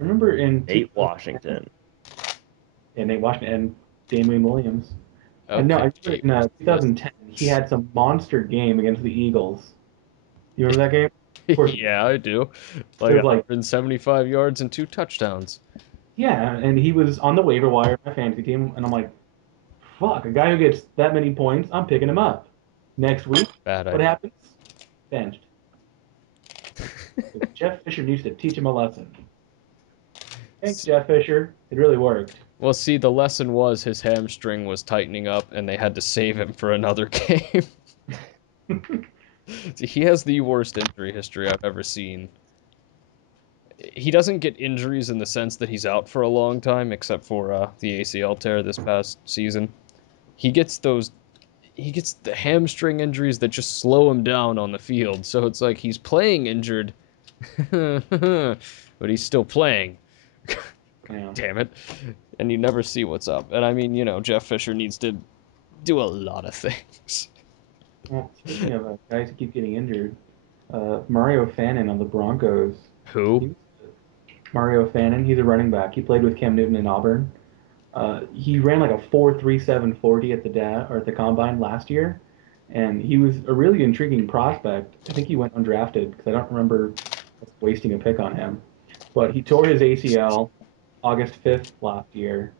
I remember in Nate 2010, Washington. yeah, Nate Washington and Damian Williams. No, I Okay, remember Jake. in Listen. 2010 he had some monster game against the Eagles. You remember that game? Of course, Yeah, I do. it Like was like 175 yards and 2 touchdowns. yeah, and he was on the waiver wire of my fantasy team, and I'm like, fuck, a guy who gets that many points, I'm picking him up. Next week, Bad what idea. happens? Benched. Jeff Fisher needs to teach him a lesson. Thanks, Jeff Fisher. It really worked. Well, see, the lesson was his hamstring was tightening up, and they had to save him for another game. He has the worst injury history I've ever seen. He doesn't get injuries in the sense that he's out for a long time, except for the ACL tear this past season. He gets those. He gets the hamstring injuries that just slow him down on the field. So it's like he's playing injured, but he's still playing. Yeah. Damn it. And you never see what's up. And I mean, Jeff Fisher needs to do a lot of things. Well, speaking of guys who keep getting injured, Mario Fannin on the Broncos. Who? He, Mario Fannin, he's a running back. He played with Cam Newton in Auburn. He ran like a 4.3740 at the or at the combine last year, and he was a really intriguing prospect. I think he went undrafted because I don't remember wasting a pick on him. But he tore his ACL August 5th last year,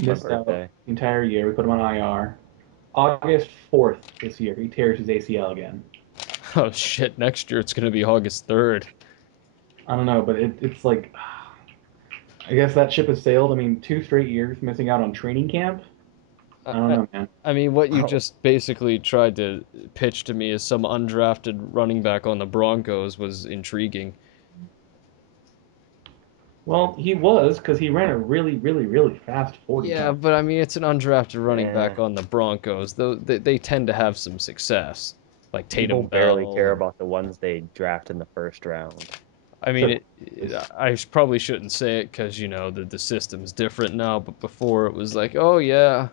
My missed out birthday. the entire year. We put him on IR. August 4th this year, he tears his ACL again. Oh shit, next year it's gonna be August 3rd. I don't know, but it's like, I guess that ship has sailed. I mean, 2 straight years missing out on training camp. I, I don't I, know, man. I mean, what you Oh, just basically tried to pitch to me as some undrafted running back on the Broncos was intriguing. well, he was because he ran a really, really, really fast 40 Yeah, time. but I mean, it's an undrafted running back Eh, Yeah. on the Broncos. Though they tend to have some success, like People Tatum barely care Bell. about the ones they draft in the first round. I mean, Except I probably shouldn't say it because the system's different now. But before it was like, oh yeah,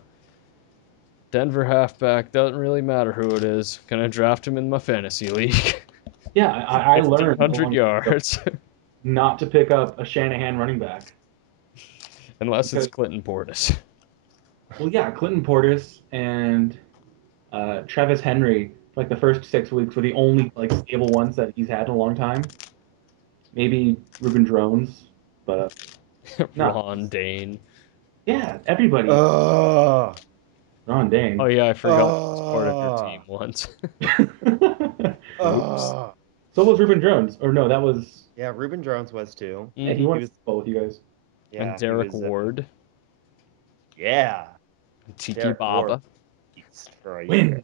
Denver halfback doesn't really matter who it is. Gonna draft him in my fantasy league. yeah, I Fifteen learned a hundred long time ago yards, not to pick up a Shanahan running back unless it's because, Clinton Portis. well, yeah, Clinton Portis and Travis Henry, like the first 6 weeks, were the only like stable ones that he's had in a long time. Maybe Ruben Drones, but no, Ron Dane. yeah, everybody. Ugh. Ron Oh Dane. yeah, I forgot he was part of your team Ugh. once. Oops. Ugh. So was Ruben Drones, or no, that was Yeah, Ruben Jones was too. yeah, he Mm-hmm. He won a was, Super Bowl with you guys. And yeah, he Derek was, Ward, yeah, Tiki Derek Ward Baba. beast for a year. Wind.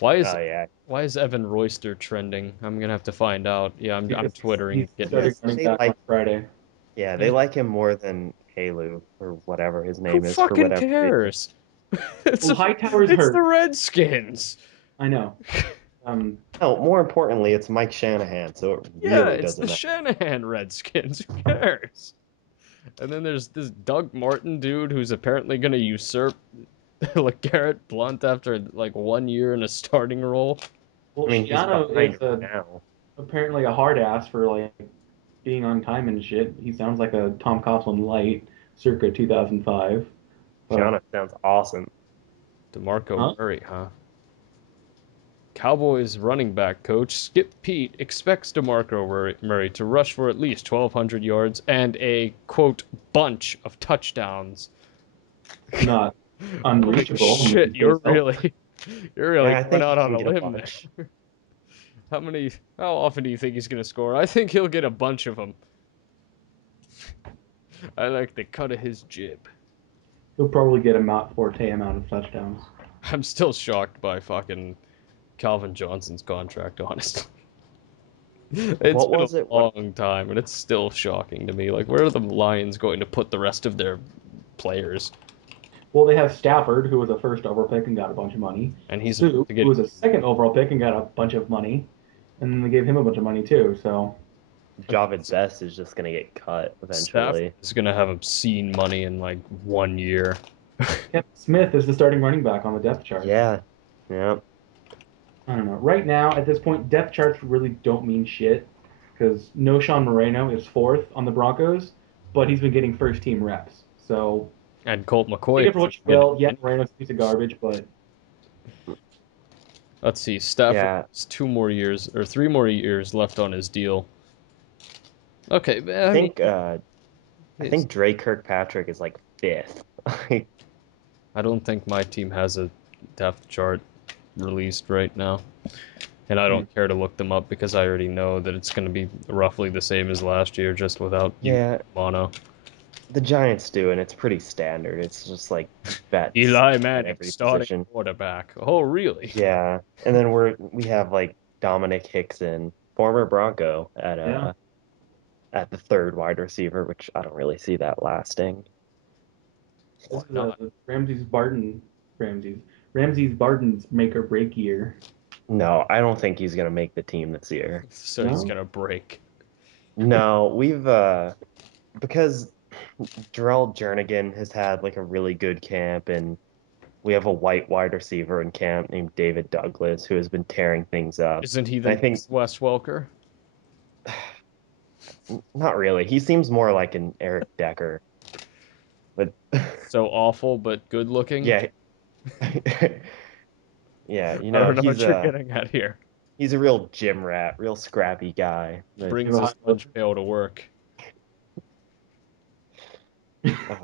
Why is Oh yeah, why is Evan Royster trending? I'm gonna have to find out. Yeah, I'm Because twittering, he's getting starting because running they back on like, Friday. yeah, they and like him more than Kalu or whatever his who name is for fucking whatever reason. cares? it's Well, a, Hightower's it's the hurt. Redskins. I know. No, more importantly, it's Mike Shanahan, so it Yeah, really it's doesn't the matter. Shanahan Redskins. Who cares? And then there's this Doug Martin dude who's apparently gonna usurp LeGarrette Blunt after like 1 year in a starting role. Well, I mean, he's Shiano behind is him now. apparently a hard ass for like being on time and shit. He sounds like a Tom Coughlin light, circa 2005. But Shauna sounds awesome. DeMarco huh? Murray, huh? Cowboys running back coach Skip Pete expects DeMarco Murray to rush for at least 1,200 yards and a, quote, bunch of touchdowns. It's not Holy unreachable. I shit, mean, base health. you're really Yeah, I going think he out on can a get a limb there. bunch. How often do you think he's going to score? I think he'll get a bunch of them. I like the cut of his jib. He'll probably get a Matt Forte amount of touchdowns. I'm still shocked by fucking Calvin Johnson's contract, honestly. It's What been a was it? What long time, and it's still shocking to me. Like, where are the Lions going to put the rest of their players? Well, they have Stafford, who was a first overall pick and got a bunch of money. And he's about Sue, to who get was a second overall pick and got a bunch of money. And then they gave him a bunch of money too. So, Javid Best is just gonna get cut Stafford eventually. is gonna have obscene money in like 1 year. Kevin Smith is the starting running back on the depth chart. Yeah, yeah. I don't know. Right now, at this point, depth charts really don't mean shit. because no Sean Moreno is fourth on the Broncos, but he's been getting first team reps. So And Colt take McCoy it for what you isn't getting will. Yeah, any. Moreno's a piece of garbage, but Let's see. Stafford Yeah, has 2 more years or 3 more years left on his deal. Okay, I I mean, think uh, I think Dre Kirkpatrick is like fifth. I don't think my team has a depth chart released right now. And I hmm. don't care to look them up because I already know that it's going to be roughly the same as last year, just without you Yeah, mono. the Giants do, and it's pretty standard. It's just like vets Eli at Manning, every starting position. quarterback. Oh, really? Yeah, and then we have like Dominic Hickson, former Bronco, Yeah, at the third wide receiver, which I don't really see that lasting. this Why is a not? Ramsey's Ramsey's Barton's make or break year. No, I don't think he's gonna make the team this year. So he's No, going to break. No, we've because Jarrell Jernigan has had like a really good camp, and we have a white wide receiver in camp named David Douglas who has been tearing things up. Isn't he the And I think next Wes Welker? not really. He seems more like an Eric Decker, but So awful, but good looking? yeah, yeah, I don't know what you're getting at here. he's a real gym rat, real scrappy guy. But you have Brings a his high lunch motor. pail to work. uh,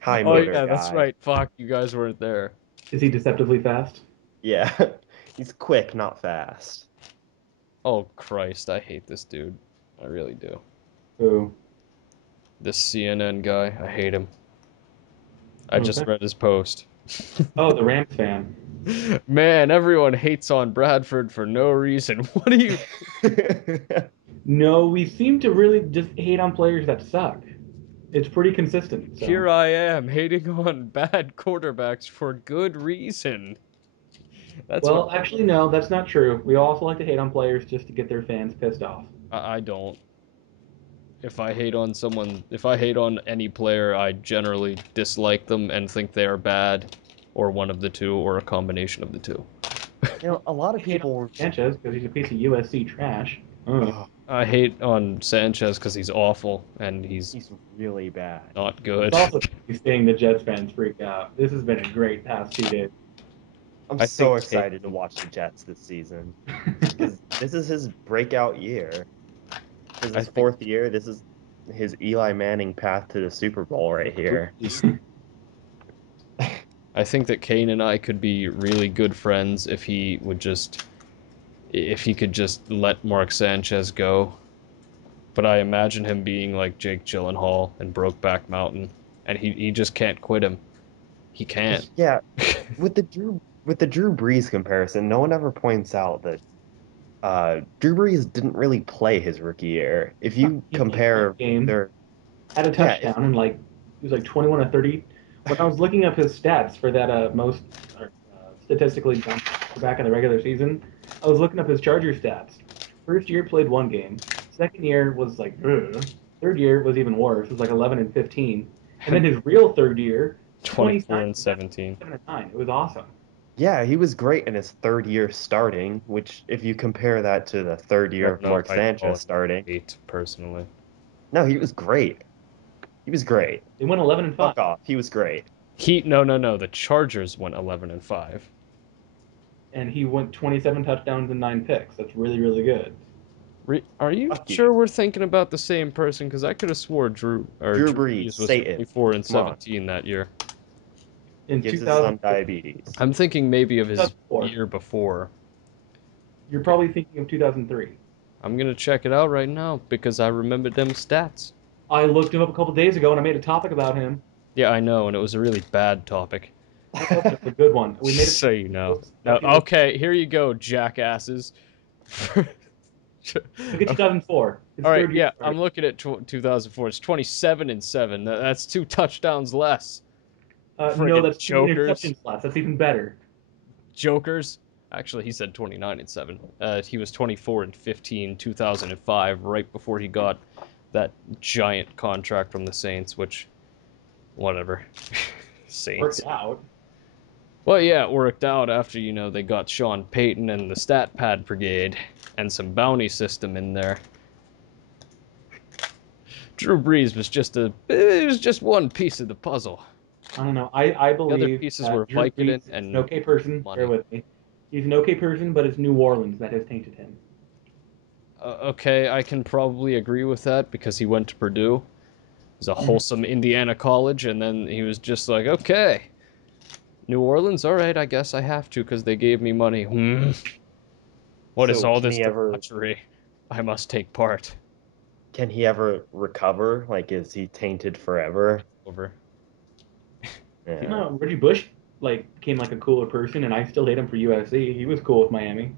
high Oh, motor yeah, that's guy. right. Fuck, you guys weren't there. Is he deceptively fast? Yeah, he's quick, not fast. Oh, Christ, I hate this dude. I really do. Who? This CNN guy, I hate him. I just Okay. read his post. Oh, the Rams fan. Man, everyone hates on Bradford for no reason. What do you... No, we seem to really just hate on players that suck. It's pretty consistent. Here So, I am hating on bad quarterbacks for good reason. That's what well, actually, no, that's not true. We also like to hate on players just to get their fans pissed off. I don't. If I hate on any player, I generally dislike them and think they are bad, or one of the two, or a combination of the two. A lot of I hate on people were, Sanchez because he's a piece of USC trash. Mm. oh, I hate on Sanchez because he's awful and he's he's really bad. not It's good. also seeing the Jets fans freak out. This has been a great past 2 days. I'm I think so excited to watch the Jets this season because this is his breakout year. This is I his think fourth year. This is his Eli Manning path to the Super Bowl right here. I think that Kane and I could be really good friends if he could just let Mark Sanchez go. But I imagine him being like Jake Gyllenhaal in Brokeback Mountain, and he just can't quit him. He can't. Yeah, with the Drew Brees comparison, no one ever points out that Drew Brees didn't really play his rookie year. If you He played one compare game, their had a yeah, if touchdown, and like he was like 21 to 30. When I was looking up his stats for that most statistically dumb quarterback in the regular season, I was looking up his Charger stats. First year played one game. Second year was like, ugh. Third year was even worse. It was like 11 and 15. And then his real third year, 24 29 and 17. 7 and 9. It was awesome. yeah, he was great in his third year starting, which if you compare that to the third I year don't of know Mark if I'd call Sanchez him starting, great personally. no, he was great. He was great. They went 11 and 5, Fuck off. He was great. No. The Chargers went 11 and 5. and he went 27 touchdowns and 9 picks. That's really, really good. Are you Fuck you. sure we're thinking about the same person? Because I could have swore Drew Drew Brees, Brees was Satan. 24 and Come on. 17 that year. In Gives his son 2004, diabetes. I'm thinking maybe of his 2004, year before. you're probably thinking of 2003. I'm gonna check it out right now because I remember them stats. I looked him up a couple days ago and I made a topic about him. Yeah, I know, and it was a really bad topic. No, it wasn't. It was a good one. We made it. So you know. About Now, 2000. okay, here you go, jackasses. Look at 2004. His All right, third year yeah, starting. I'm looking at 2004. It's 27 and 7. That's 2 touchdowns less. No, Friggin' that's two jokers. interceptions less. That's even better. Jokers. Actually, he said 29 and 7. He was 24 and 15, 2005, right before he got that giant contract from the Saints, which, whatever. Worked Saints. out. Well, yeah, it worked out after, they got Sean Payton and the Stat Pad Brigade and some bounty system in there. Drew Brees was just one piece of the puzzle. I don't know. I The other believe pieces that were Drew Brees Vicodin is an and okay person. Bear money. with me. He's an okay person, but it's New Orleans that has tainted him. Okay, I can probably agree with that because he went to Purdue. It was a Mhm. wholesome Indiana college, and then he was just like, okay, New Orleans, all right, I guess I have to because they gave me money. What is So all this debauchery? I must take part. can he ever recover? Like, is he tainted forever? Over. You Yeah. know, Reggie Bush like became like a cooler person, and I still hate him for USC. He was cool with Miami.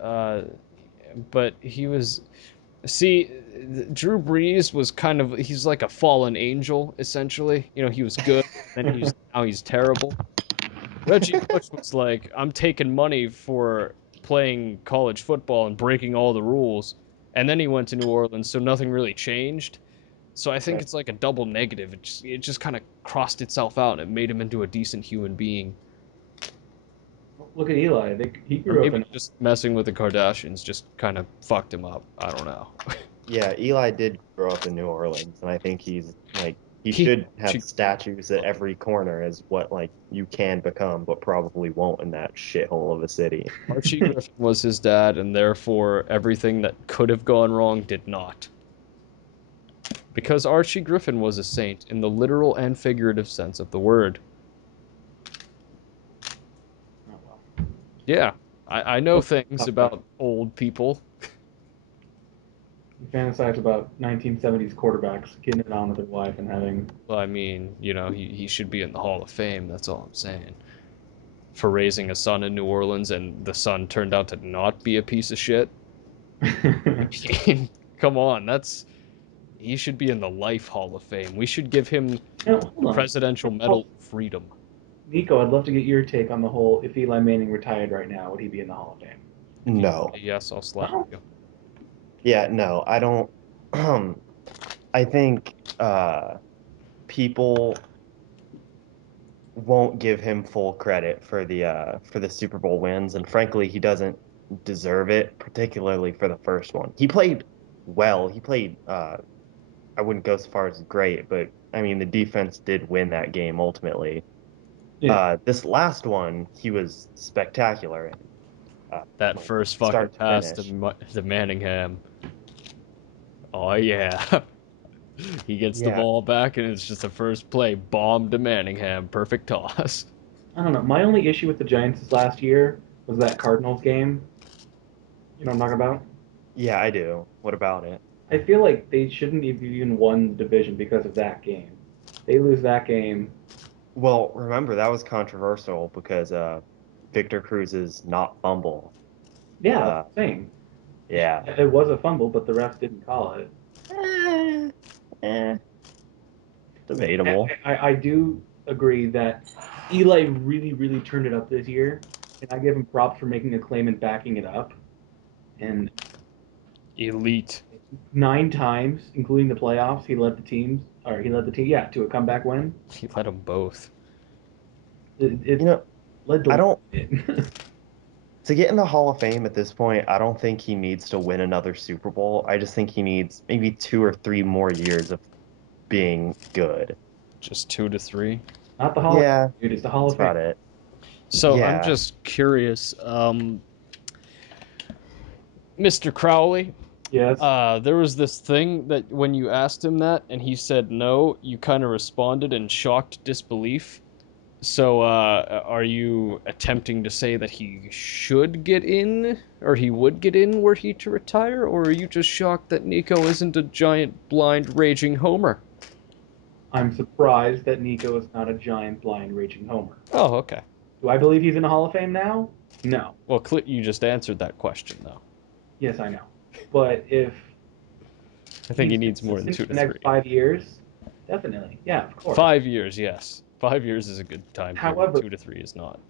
Uh, but he was. See, Drew Brees was kind of. He's like a fallen angel, essentially. You know, he was good, then now he's terrible. Reggie Bush was like, I'm taking money for playing college football and breaking all the rules. And then he went to New Orleans, so nothing really changed. So I think Right. it's like a double negative. It just kind of crossed itself out and it made him into a decent human being. Look at Eli. He Or grew up maybe in. just messing with the Kardashians just kind of fucked him up. I don't know. Yeah, Eli did grow up in New Orleans, and I think he's like he he should have she, statues at every corner as what like you can become, but probably won't in that shithole of a city. Archie Griffin was his dad, and therefore everything that could have gone wrong did not. Because Archie Griffin was a saint in the literal and figurative sense of the word. Oh, well. Yeah, I know Let's things talk about about old people. you fantasize about 1970s quarterbacks getting it on with their wife and having. Well, I mean, he should be in the Hall of Fame. That's all I'm saying. For raising a son in New Orleans, and the son turned out to not be a piece of shit. I mean, come on, he should be in the Life Hall of Fame. We should give him Hold the on. Presidential Medal of Freedom. Nico, I'd love to get your take on the whole. If Eli Manning retired right now, would he be in the Hall of Fame? If you No. say yes, I'll slap No. you. Yeah, no, I don't I think people won't give him full credit for the Super Bowl wins, and frankly, he doesn't deserve it, particularly for the first one. He played well. He played I wouldn't go so far as great, but I mean the defense did win that game ultimately. Yeah. This last one, he was spectacular in, That like first fucking start to pass finish. to Manningham. Oh yeah. He gets the Yeah, ball back, and it's just the first play. Bomb to Manningham. Perfect toss. I don't know. My only issue with the Giants this last year was that Cardinals game. You know what I'm talking about? yeah, I do. What about it? I feel like they shouldn't have even won the division because of that game. They lose that game. Well, remember that was controversial because Victor Cruz's not fumble. Yeah, that's Uh, what I'm saying. yeah. It was a fumble, but the refs didn't call it. Eh, eh, debatable. I do agree that Eli really, really turned it up this year, and I give him props for making a claim and backing it up. And Elite. 9 times, including the playoffs, he led the team, yeah, to a comeback win. He led them both. You It know, led I to don't it. to get in the Hall of Fame at this point, I don't think he needs to win another Super Bowl. I just think he needs maybe 2 or 3 more years of being good. Just 2 to 3. Not the Hall of Yeah, Fame, dude. It's the Hall that's of Fame. about it. So I'm Yeah, just curious, Mr. Crowley. Yes. There was this thing that when you asked him that and he said no, you kind of responded in shocked disbelief. So, are you attempting to say that he should get in, or he would get in were he to retire, or are you just shocked that Nico isn't a giant, blind, raging homer? I'm surprised that Nico is not a giant, blind, raging homer. Oh, okay. Do I believe he's in the Hall of Fame now? No. Well, you just answered that question, though. Yes, I know. But if I think he he's needs more than consistent two for the to next three. 5 years, definitely. Yeah, of course. 5 years, yes. 5 years is a good time period. However, 2 to 3 is not.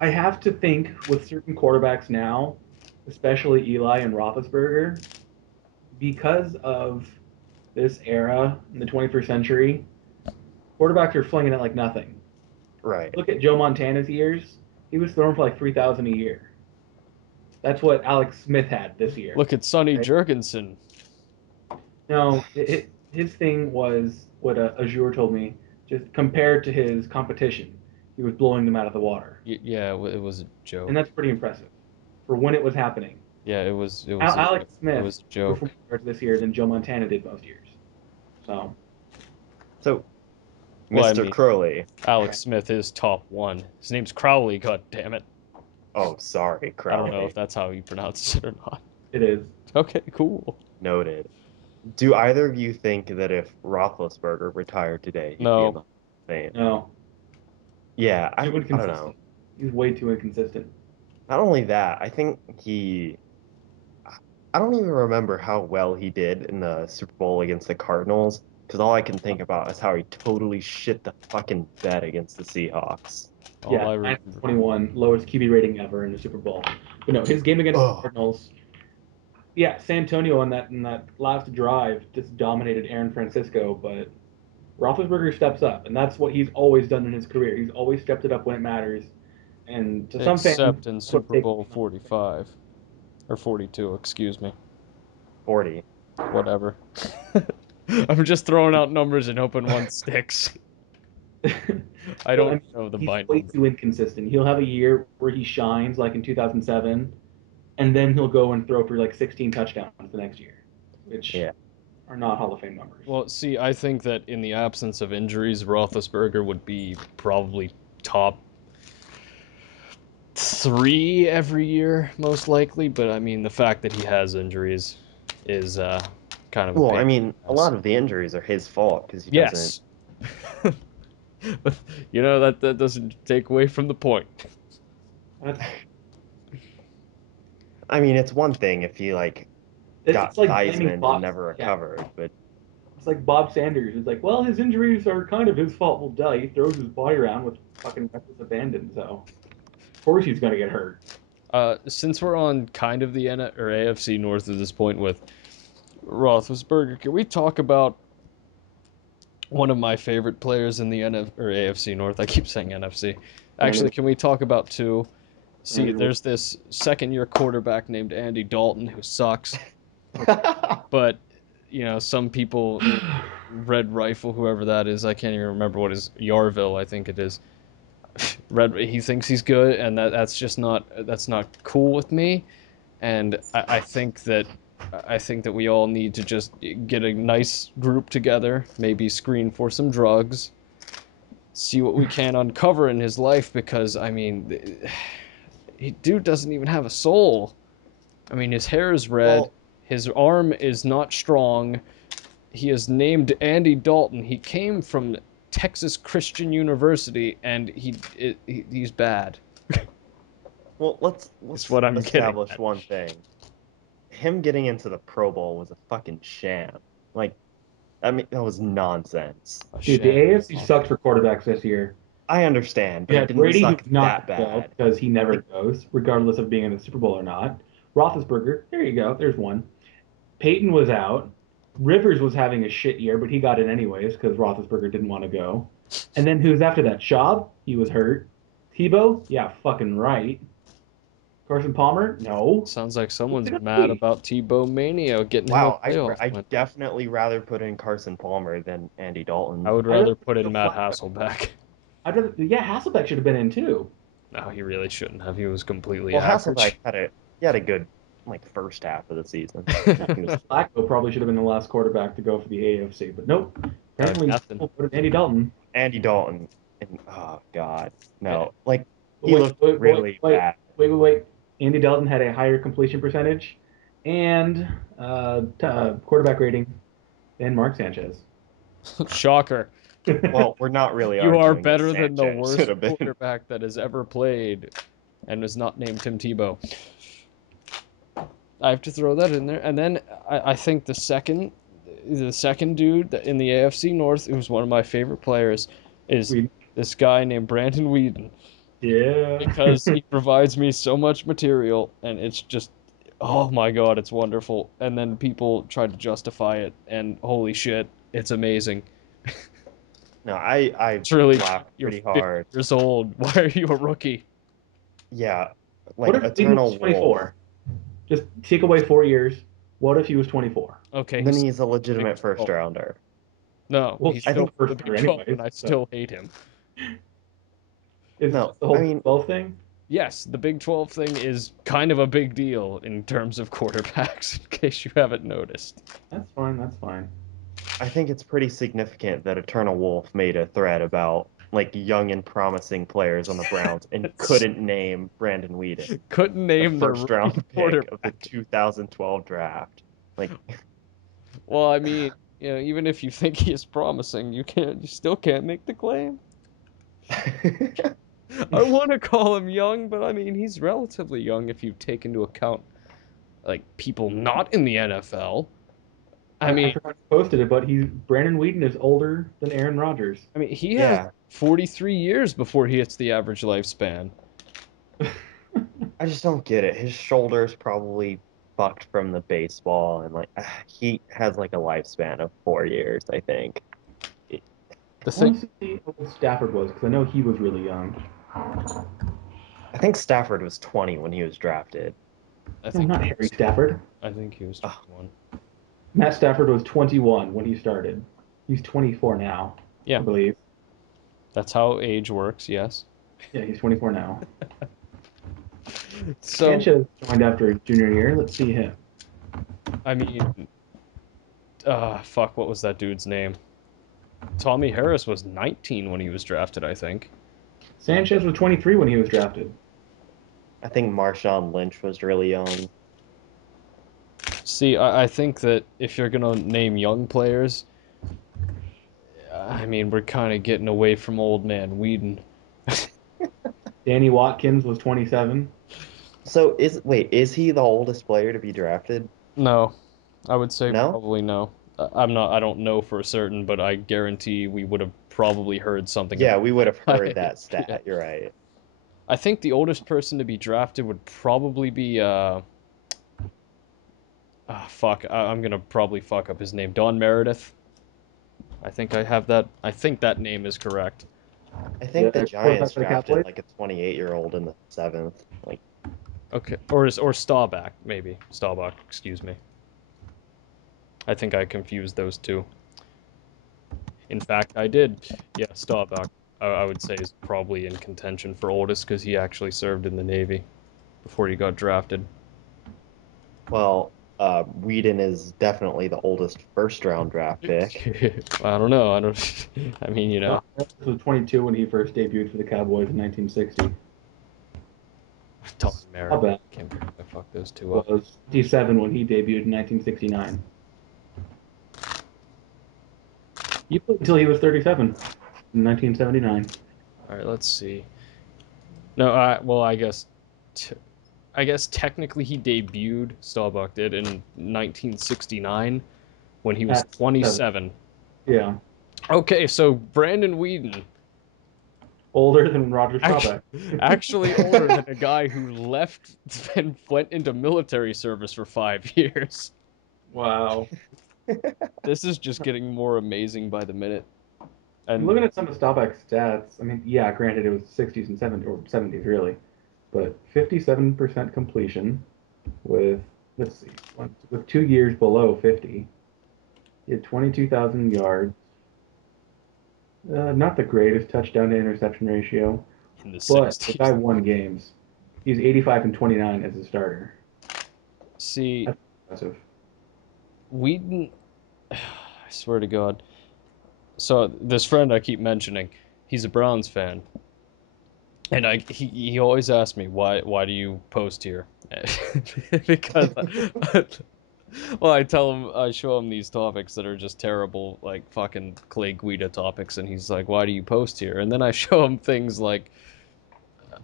I have to think with certain quarterbacks now, especially Eli and Roethlisberger, because of this era in the 21st century, quarterbacks are flinging it like nothing. right. Look at Joe Montana's years; he was throwing for like 3,000 a year. That's what Alex Smith had this year. Look at Sonny Right? Jurgensen. No, his thing was what Azure told me. Just compared to his competition, he was blowing them out of the water, Yeah, it was a and joke. that's pretty impressive for when it was happening. Yeah, Alex it Smith was a threw for joke. more yards this year than Joe Montana did most years. So So, Well, I Mr. mean, Crowley. yeah, Alex Smith is top one. His name's Crowley. God damn it! Oh, sorry, I don't know if Crowley. that's how you pronounce it or not. it is. Okay, cool. Noted. Do either of you think that if Roethlisberger retired today, he'd be in No, the Hall of Fame? No, Yeah, too I don't know. inconsistent. He's way too inconsistent. Not only that, I think I don't even remember how well he did in the Super Bowl against the Cardinals, because all I can think about is how he totally shit the fucking bed against the Seahawks. all Yeah, I 9 remember. 21, lowest QB rating ever in the Super Bowl. But no, his game against the Ugh. Cardinals. Yeah, San Antonio in that last drive just dominated Aaron Francisco, but Roethlisberger steps up, and that's what he's always done in his career. He's always stepped it up when it matters. And to some fans, Except in that's what Super takes Bowl 45 or 42, excuse me. 40. Whatever. I'm just throwing out numbers and hoping one sticks. I But I don't mean, know the he's by way number. too inconsistent. He'll have a year where he shines, like in 2007, and then he'll go and throw for like 16 touchdowns the next year, which Yeah. are not Hall of Fame numbers. Well, see, I think that in the absence of injuries, Roethlisberger would be probably top three every year, most likely. But I mean, the fact that he has injuries is kind of a Well, I pain mean, in the a ass. lot of the injuries are his fault because he doesn't. Yes. But you know that doesn't take away from the point. That's, I mean, it's one thing if he like it's got like blaming Theismann and Bob. never Yeah, recovered, but it's like Bob Sanders. It's like, well, his injuries are kind of his fault. Well, duh, he throws his body around with fucking reckless abandon, so of course he's gonna get hurt. Since we're on kind of the or AFC North at this point with Roethlisberger, can we talk about one of my favorite players in the or AFC North? I keep saying NFC. Actually, Brandon, can we talk about two? See, Brandon, there's this second-year quarterback named Andy Dalton who sucks, but some people, Red Rifle, whoever that is, I can't even remember what his Yarville, I think it is. He thinks he's good, and that's not cool with me. And I think that we all need to just get a nice group together, maybe screen for some drugs, see what we can uncover in his life, because I mean, dude doesn't even have a soul. I mean, his hair is red, well, his arm is not strong. He is named Andy Dalton. He came from Texas Christian University, and he's bad. let's Is let's what I'm getting establish at. one thing. Him getting into the Pro Bowl was a fucking sham. Like, I mean, that was nonsense. A dude, the sham. AFC sucked for quarterbacks this year. I understand, You but it had didn't Brady, suck who's not that going to go bad. because he never Like, goes, regardless of being in the Super Bowl or not. Roethlisberger, there you go. There's one. Peyton was out. Rivers was having a shit year, but he got in anyways because Roethlisberger didn't want to go. And then who's after that? Schaub? He was hurt. Tebow? Yeah, fucking right. Carson Palmer? No. Sounds like Who's it someone's gonna mad be? about Tebow Mania getting him a wow, playoff I win. definitely rather put in Carson Palmer than Andy I Dalton. would I'd rather rather put see in Joe Matt Flacco. Hasselbeck. I'd rather, yeah, Hasselbeck should have been in too. No, he really shouldn't have. He was completely Well, Hasselbeck average. had a good like first half of the season. Yeah, He was Flacco probably should have been the last quarterback to go for the AFC, but nope. Apparently, Nothing. people voted Andy Dalton. Andy Dalton, and oh god, Yeah. no, like But he wait, looked wait, wait, really wait, bad. wait, wait, wait. Andy Dalton had a higher completion percentage and quarterback rating than Mark Sanchez. Shocker. Well, we're not really You are arguing that better than the Sanchez should worst have been. quarterback that has ever played and is not named Tim Tebow. I have to throw that in there. And then I think the second dude in the AFC North, who's one of my favorite players, is We, this guy named Brandon Whedon, yeah. because he provides me so much material, and it's just, oh my god, it's wonderful. And then people try to justify it, and holy shit, it's amazing. No, I Truly, laughed you're pretty 50 hard. years old. Why are you a rookie? Yeah, What like if Whedon was Eternal Wolf. 24? Just take away 4 years. What if he was 24? Okay, Then he's he's a the Big legitimate first 12. rounder. No, Well, he's I he's still think the the first Big rounder 12, anyways. and I So still hate him. is it no. just the whole I Big mean, 12 thing? Yes, the Big 12 thing is kind of a big deal in terms of quarterbacks, in case you haven't noticed. That's fine. That's fine. I think it's pretty significant that Eternal Wolf made a thread about like young and promising players on the Browns and It's, couldn't name Brandon Weeden, couldn't the name their first rookie round pick of the quarterback. 2012 draft. Like, Well, I mean, even if you think he is promising, you still can't make the claim. I want to call him young, but I mean, he's relatively young if you take into account like people not in the NFL. I I mean, forgot to posted it, but Brandon Whedon is older than Aaron Rodgers. he has yeah, 43 years before he hits the average lifespan. I just don't get it. His shoulders probably fucked from the baseball, and like he has like a lifespan of 4 years, I think. The I thing, want to see how old Stafford was because I know he was really young. I think Stafford was 20 when he was drafted. I No, think not he Harry was, Stafford. I think he was Oh, 21. Matt Stafford was 21 when he started. He's 24 now, I Yeah, believe. that's how age works. Yes. Yeah, he's 24 now. So, Sanchez joined after his junior year. Let's see him. I mean, fuck, what was that dude's name? Tommy Harris was 19 when he was drafted, I think. Sanchez was 23 when he was drafted. I think Marshawn Lynch was really young. See, I think that if you're gonna name young players, I mean, we're kind of getting away from old man Whedon. Danny Watkins was 27. So is he the oldest player to be drafted? No, I would say No? probably no. I'm not. I don't know for certain, but I guarantee we would have probably heard something Yeah, about. we would have heard It. that Yeah. stat. You're right. I think the oldest person to be drafted would probably be fuck. I'm gonna probably fuck up his name. Don Meredith. I think I have that. I think that name is correct. I think the The quarterback Giants for the drafted Cowboys. like a 28-year-old in the seventh. Like, Okay, or Staubach maybe Staubach. Excuse me. I think I confused those two. In fact, I did. Yeah, Staubach. I would say is probably in contention for oldest because he actually served in the Navy before he got drafted. well, Whedon is definitely the oldest first-round draft pick. I don't know. I don't. I mean, Don Meredith was 22 when he first debuted for the Cowboys in 1960. Don Merritt. Staubach Can't believe I fucked those two up. was 57 when he debuted in 1969. He played until he was 37 in 1979. All right, let's see. No, well, t- I guess technically he debuted. Staubach did in 1969 when he was At 7. 27. Yeah. Okay, so Brandon Whedon, Older than Roger actually, Staubach. actually older than a guy who left and went into military service for 5 years. Wow. This is just getting more amazing by the minute. I'm And looking at some of Staubach's stats. I mean, yeah, granted it was 60s and 70s or 70s really, but 57% completion with let's see, with 2 years below 50. He had 22,000 yards. Not the greatest touchdown to interception ratio, in the but the guy 60s. won games. He's 85 and 29 as a starter. See, That's impressive. Whedon, I swear to God. So this friend I keep mentioning, he's a Browns fan. And he always asks me why do you post here? Because well I show him these topics that are just terrible like fucking Clay Guida topics and he's like why do you post here? And then I show him things like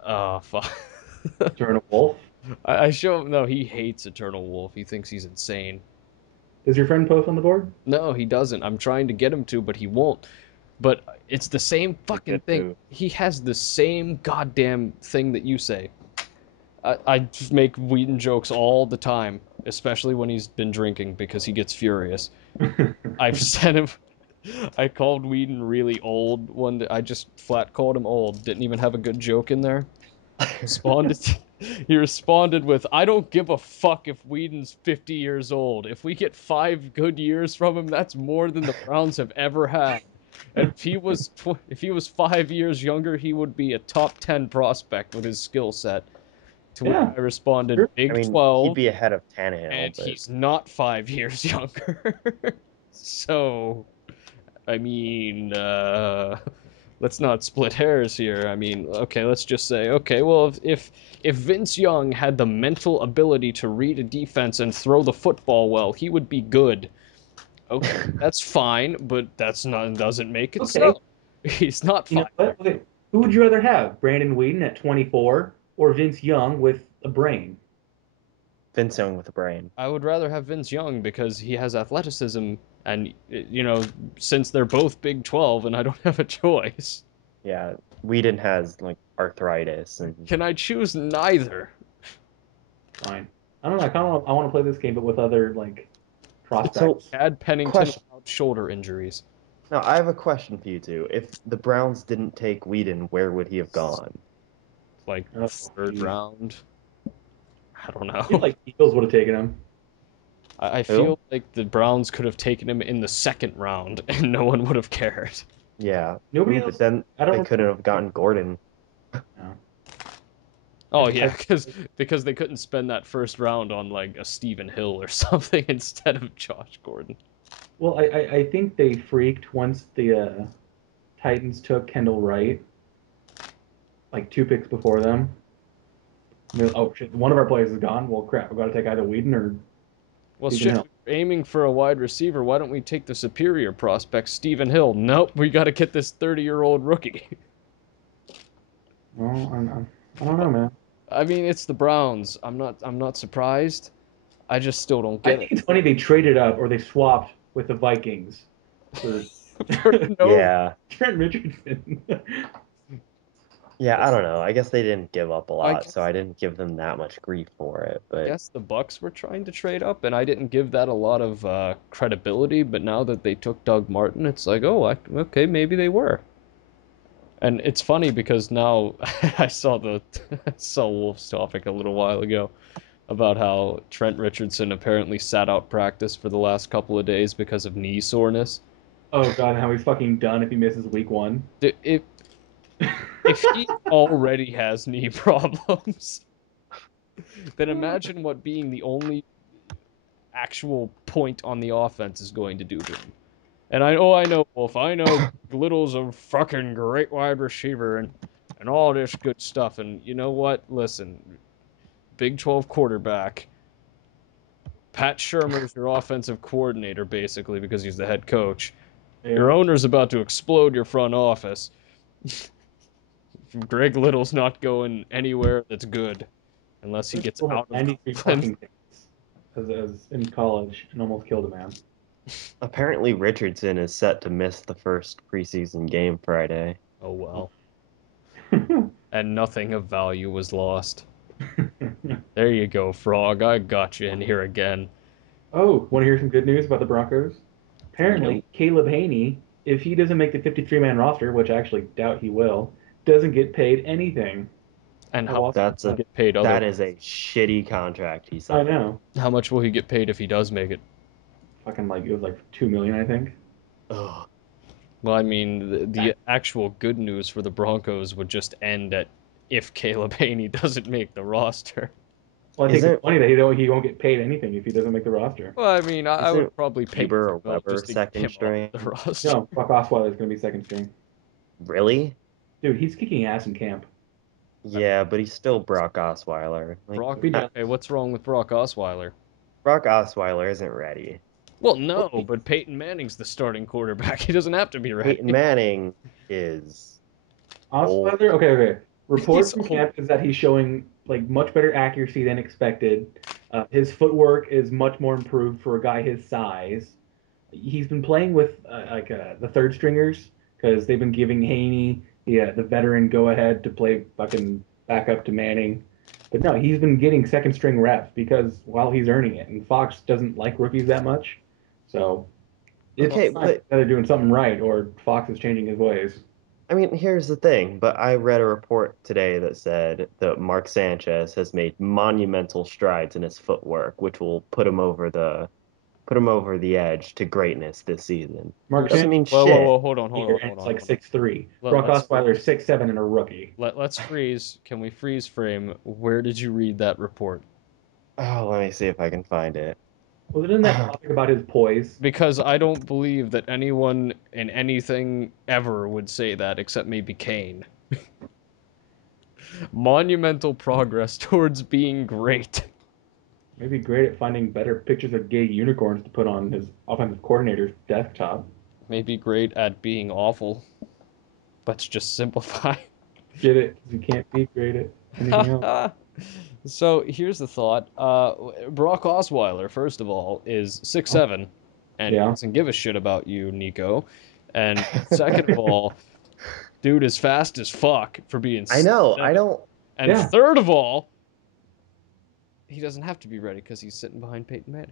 fuck. Eternal Wolf. I show him no he hates Eternal Wolf. He thinks he's insane. Does your friend post on the board? No, he doesn't. I'm trying to get him to but he won't. But it's the same It's a fucking good thing. move. He has the same goddamn thing that you say. I just make Wheaton jokes all the time, especially when he's been drinking because he gets furious. I've sent him. I called Wheaton really old one day. I just flat called him old. Didn't even have a good joke in there. Responded. He responded with, "I don't give a fuck if Whedon's 50 years old. If we get 5 good years from him, that's more than the Browns have ever had. And if he was 5 years younger, he would be a top 10 prospect with his skill set." To which Yeah, I responded, sure. I "Big mean, he'd 12, be ahead of Tannehill, and but he's not 5 years younger." So, I mean, let's not split hairs here. I mean, okay, let's just say, okay, well, if Vince Young had the mental ability to read a defense and throw the football well, he would be good. Okay, that's fine, but that's not doesn't make it Okay, so. He's not you know five. what? Okay, who would you rather have, Brandon Whedon at 24 or Vince Young with a brain? Vince Young with a brain. I would rather have Vince Young because he has athleticism, and since they're both Big 12, and I don't have a choice, Yeah, Whedon has like arthritis and can I choose neither? Fine. I don't know. I kind of I want to play this game, but with other like so prospects. Add Pennington question. without shoulder injuries. Now I have a question for you two. If the Browns didn't take Whedon, where would he have gone? Like Oh, third geez. round. I don't I feel know. like Eagles would have taken him. I Who? feel like the Browns could have taken him in the second round and no one would have cared. Yeah. Nobody Ooh, but else. then I they don't couldn't have gotten Gordon. know. Oh yeah, I, because they couldn't spend that first round on like a Stephen Hill or something instead of Josh Gordon. well, I think they freaked once the Titans took Kendall Wright, like 2 picks before them. Oh shit, one of our players is gone. Well, crap, we got to take either Whedon or Well, Stephen shit, Hill. we were aiming for a wide receiver. Why don't we take the superior prospect, Stephen Hill? Nope, we got to get this 30-year-old rookie. Well, I don't know, man. I mean, it's the Browns. I'm not surprised. I just still don't I get think it. it's funny they traded up or they swapped with the Vikings for For no, Yeah. Trent Richardson. Yeah, I don't know. I guess they didn't give up a I lot, so guess I didn't give them that much grief for it. I But guess the Bucks were trying to trade up, and I didn't give that a lot of credibility. But now that they took Doug Martin, it's like, oh, okay, maybe they were. And it's funny because now I saw the I saw Wolf's topic a little while ago about how Trent Richardson apparently sat out practice for the last couple of days because of knee soreness. Oh god, and how he's fucking done if he misses week one. If he already has knee problems, then imagine what being the only actual point on the offense is going to do to him. And I know, Wolf. I know Little's a fucking great wide receiver and all this good stuff. And you know what? Listen, Big 12 quarterback. Pat Shermer's your offensive coordinator, basically, because he's the head coach. Your Yeah. owner's about to explode your front office. Greg Little's not going anywhere that's good unless he Chris gets Paul had out of 93 the offense. parking tickets as in college and almost killed a man. apparently Richardson is set to miss the first preseason game Friday. Oh well. And nothing of value was lost. There you go, Frog. I got you in here again. Oh, want to hear some good news about the Broncos? Nope. Apparently, Caleb Haney, if he doesn't make the 53-man roster, which I actually doubt he will, doesn't get paid anything. And I how lost much That's will he a get paid that is otherwise? a shitty contract he I signed. know. How much will he get paid if he does make it? Fucking like it was like 2 million, I think. Ugh. Well, I mean, the actual good news for the Broncos would just end at if Caleb Haney doesn't make the roster. Well, I think it's Isn't funny that he won't get paid anything if he doesn't make the roster. Well, I mean, I isn't would probably pay Weber or well Weber just to get second him off string? the roster. No, Brock Osweiler is going to be second string. Really? Dude, he's kicking ass in camp. Yeah, but he's still Brock Osweiler. Like Brock, He does. okay, what's wrong with Brock Osweiler? Brock Osweiler isn't ready. Well, Well, no, but Peyton Manning's the starting quarterback. He doesn't have to be Peyton ready. Manning is old. Osweiler, okay. Reports He's from old. camp is that he's showing like much better accuracy than expected. His footwork is much more improved for a guy his size. He's been playing with the third stringers because they've been giving Haney, the veteran, go ahead to play fucking back up to Manning. But no, he's been getting second string reps because while he's earning it, and Fox doesn't like rookies that much, so it's Okay, either but doing something right or Fox is changing his ways. I mean, here's the thing, but I read a report today that said that Mark Sanchez has made monumental strides in his footwork, which will put him over the edge to greatness this season. Mark Doesn't Sanchez mean Whoa, whoa, shit. whoa! Hold on, hold here, on, and hold it's on, like hold on. 6'3". Let, Brock let's Osweiler 6'7" and a rookie. let's freeze. Can we freeze frame? Where did you read that report? Oh, let me see if I can find it. Wasn't that topic about his poise? Because I don't believe that anyone in anything ever would say that except maybe Kane. Monumental progress towards being great. Maybe great at finding better pictures of gay unicorns to put on his offensive coordinator's desktop. Maybe great at being awful. Let's just simplify. Get it? Because you can't be great at anything else. So here's the thought. Brock Osweiler, first of all, is 6'7", and he Yeah. doesn't give a shit about you, Nico. And second of all, dude is fast as fuck for being I know. I 7. don't. And Yeah. third of all, he doesn't have to be ready because he's sitting behind Peyton Manning.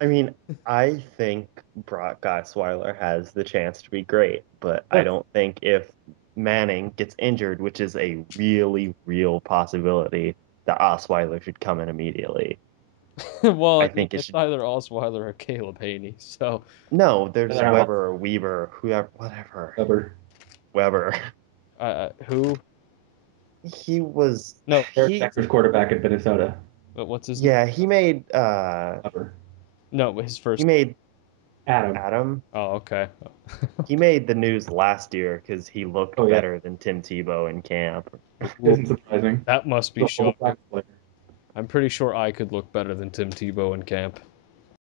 I mean, I think Brock Osweiler has the chance to be great, but I Yeah. don't think if Manning gets injured, which is a really real possibility, that Osweiler should come in immediately. Well, I think it it's should. either Osweiler or Caleb Haney. So, No, there's Rather have Weber or Weber, whoever, whatever. Weber. Weber. who? He was No, Eric he Decker's quarterback at Minnesota. but what's his name? yeah, Weber. No, his he first. made Adam. Adam. Oh, okay. He made the news last year because he Oh looked yeah. better than Tim Tebow in camp. Whoa, Isn't surprising. that must be The whole shocking. practice player. I'm pretty sure I could look better than Tim Tebow in camp.